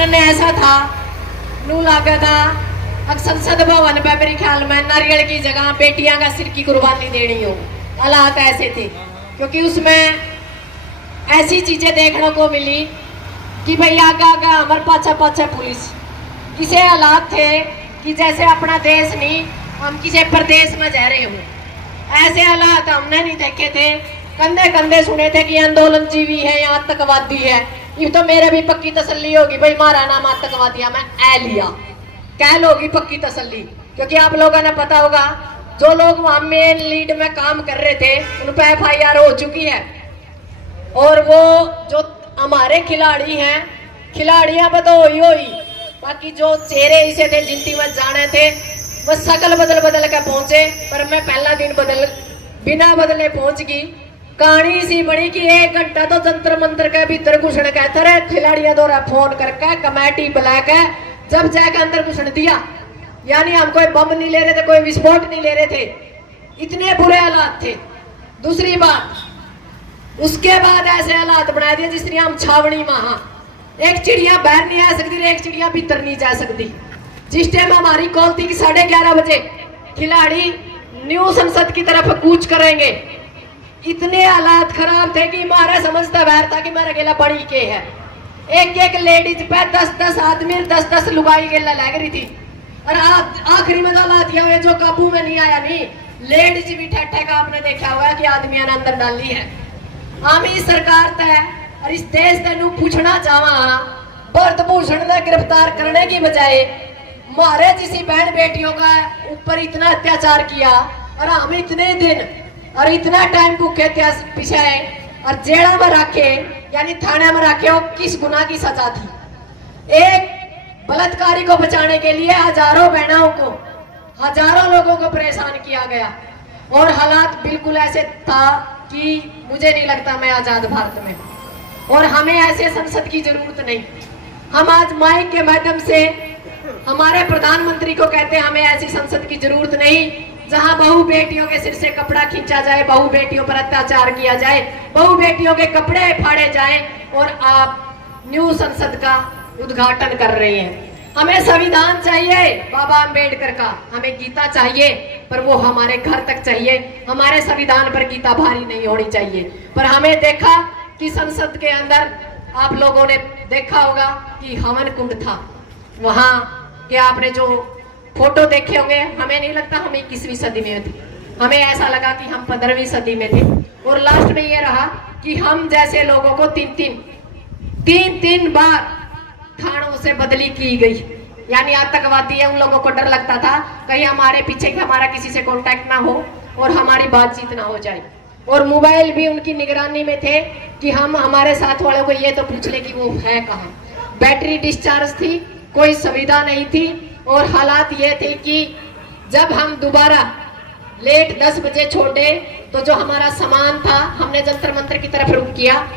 उन्होंने ऐसा था नू लागा था अब संसद भवन पे मेरे ख्याल में नारियल की जगह बेटियां का सिर की कुर्बानी देनी हो। हालात ऐसे थे क्योंकि उसमें ऐसी चीजें देखने को मिली कि भाई आगा आगा हमारे पाछा पाछा पुलिस। किसे हालात थे कि जैसे अपना देश नहीं हम किसी प्रदेश में जा रहे हो। ऐसे हालात हमने नहीं देखे थे, कंधे कंधे सुने थे कि आंदोलन जीवी है या आतंकवादी है। ये तो मेरे भी पक्की तसल्ली होगी भाई मारा नाम आतंकवादी मैं ए लिया कह लोगी पक्की तसल्ली। क्योंकि आप लोगों ने पता होगा जो लोग वहां मेन लीड में काम कर रहे थे उन पर FIR हो चुकी है। और वो जो हमारे खिलाड़ी हैं खिलाड़ियां पर तो हुई बाकी जो चेहरे इसे थे जिनती में जाने थे वो शकल बदल बदल के पहुंचे। पर मैं पहला दिन बिना बदले पहुंच गई। कहानी सी बनी कि 1 घंटा तो जंतर मंत्र के भीतर घुसने का तरह खिलाड़ियों द्वारा फोन करके कमेटी बुला के जब जाकर अंदर घुसन दिया। यानी हम कोई बम नहीं ले रहे थे, कोई विस्फोट नहीं ले रहे थे, इतने बुरे हालात थे। दूसरी बात उसके बाद ऐसे हालात बना दिए जिस तरह हम छावनी महा एक चिड़िया बाहर नहीं आ सकती, एक चिड़िया भीतर नहीं जा सकती। जिस टाइम हमारी कॉल थी कि 11:30 बजे खिलाड़ी न्यू संसद की तरफ कूच करेंगे, इतने हालात खराब थे कि हमारा समझता बाहर था कि मेरा गेला बड़ी के है। एक एक लेडीज पे 10-10 आदमी 10-10 लुगाई गेला लग रही थी। और आखिरी में हालात यह जो काबू में नहीं आया नहीं लेडीज भी ठट्ठे का आपने देखा हुआ कि आदमियों ने अंदर डाली है। हम ही सरकार तय और इस देश तेनू पूछना चाहवा भरत भूषण ने गिरफ्तार करने की बजाय मारे जिसी बहन बेटियों का ऊपर इतना अत्याचार किया और हम इतने दिन और इतना टाइम भूखे पीछे और जेड़ा में रखे यानी थाने में रखे हो किस गुना की सजा थी। एक बलात्कारी को बचाने के लिए हजारों बहनों को हजारों लोगों को परेशान किया गया और हालात बिल्कुल ऐसे था कि मुझे नहीं लगता मैं आजाद भारत में। और हमें ऐसे संसद की जरूरत नहीं। हम आज माइक के माध्यम से हमारे प्रधानमंत्री को कहते हैं हमें ऐसी संसद की जरूरत नहीं जहां बहु बेटियों के सिर से कपड़ा खींचा जाए, बहु बेटियों पर अत्याचार किया जाए, बहु बेटियों के कपड़े फाड़े जाए और आप न्यू संसद का उद्घाटन कर रहे हैं। हमें संविधान चाहिए बाबा अंबेडकर का, हमें गीता चाहिए पर वो हमारे घर तक चाहिए। हमारे संविधान पर गीता भारी नहीं होनी चाहिए। पर हमें देखा कि संसद के अंदर आप लोगों ने देखा होगा कि हवन कुंड था वहां के आपने जो फोटो देखे होंगे। हमें नहीं लगता हम 21वीं सदी में थे, हमें ऐसा लगा कि हम 15वीं सदी में थे। और लास्ट में ये रहा कि हम जैसे लोगों को तीन बार थानों से बदली की गई। यानी आतंकवादी है उन लोगों को डर लगता था कहीं हमारे पीछे हमारा किसी से कांटेक्ट ना हो और हमारी बातचीत ना हो जाए। और मोबाइल भी उनकी निगरानी में थे कि हम हमारे साथ वालों को ये तो पूछ ले कि वो है कहाँ। बैटरी डिस्चार्ज थी, कोई सुविधा नहीं थी। और हालात ये थे कि जब हम दोबारा लेट 10 बजे छोड़े तो जो हमारा सामान था हमने जंतर मंतर की तरफ रुख किया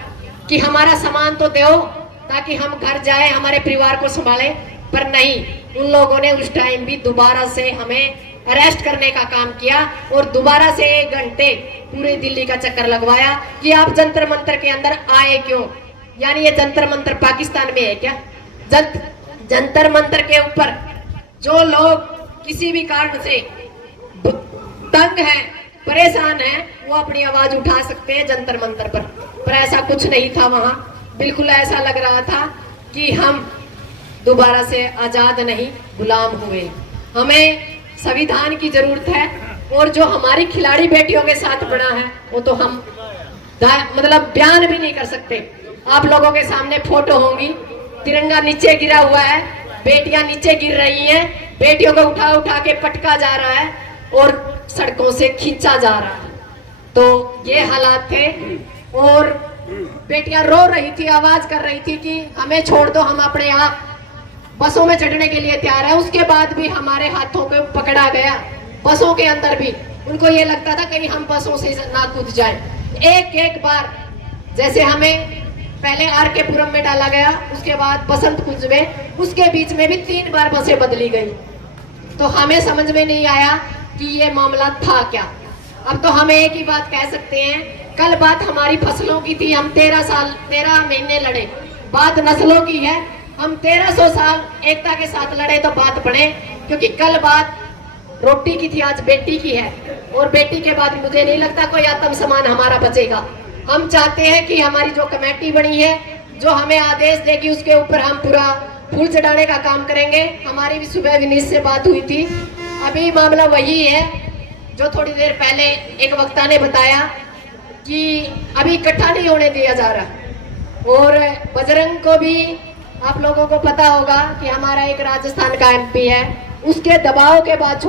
कि हमारा सामान तो दो ताकि हम घर जाए हमारे परिवार को संभाले। पर नहीं, उन लोगों ने उस टाइम भी दोबारा से हमें अरेस्ट करने का काम किया और दोबारा से 1 घंटे पूरे दिल्ली का चक्कर लगवाया कि आप जंतर मंतर के अंदर आए क्यों। यानी ये जंतर मंतर पाकिस्तान में है क्या? जंतर मंतर के ऊपर जो लोग किसी भी कारण से तंग हैं, परेशान हैं, वो अपनी आवाज उठा सकते हैं जंतर मंतर पर ऐसा कुछ नहीं था वहां। बिल्कुल ऐसा लग रहा था कि हम दोबारा से आजाद नहीं गुलाम हुए। हमें संविधान की जरूरत है और जो हमारी खिलाड़ी बेटियों के साथ बना है वो तो हम मतलब बयान भी नहीं कर सकते। आप लोगों के सामने फोटो होंगी, तिरंगा नीचे गिरा हुआ है, बेटियां नीचे गिर रही हैं, बेटियों को उठा उठा के पटका जा रहा है और सड़कों से खींचा जा रहा है। तो ये हालात थे और बेटियां रो रही थी, आवाज कर रही थी कि हमें छोड़ दो, हम अपने आप बसों में चढ़ने के लिए तैयार है। उसके बाद भी हमारे हाथों को पकड़ा गया, बसों के अंदर भी उनको ये लगता था कहीं हम बसों से ना कूद जाए। एक बार जैसे हमें पहले RK पुरम में डाला गया, उसके बाद बसंत कुंज में, उसके बीच में भी 3 बार बसें बदली गई। तो हमें समझ में नहीं आया कि ये मामला था क्या। अब तो हम एक ही बात कह सकते हैं, कल बात हमारी फसलों की थी, हम 13 महीने लड़े, बात नस्लों की है। हम 1300 साल एकता के साथ लड़े तो बात बने, क्योंकि कल बात रोटी की थी, आज बेटी की है। और बेटी के बाद मुझे नहीं लगता कोई आत्म सम्मान हमारा बचेगा। हम चाहते हैं कि हमारी जो कमेटी बनी है, जो हमें आदेश देगी, उसके ऊपर हम पूरा फूल चढ़ाने का काम करेंगे। हमारी भी सुबह विनीत से बात हुई थी। अभी मामला वही है जो थोड़ी देर पहले एक वक्ता ने बताया कि अभी इकट्ठा नहीं होने दिया जा रहा। और बजरंग को भी आप लोगों को पता होगा कि हमारा एक राजस्थान का MP है, उसके दबाव के बाद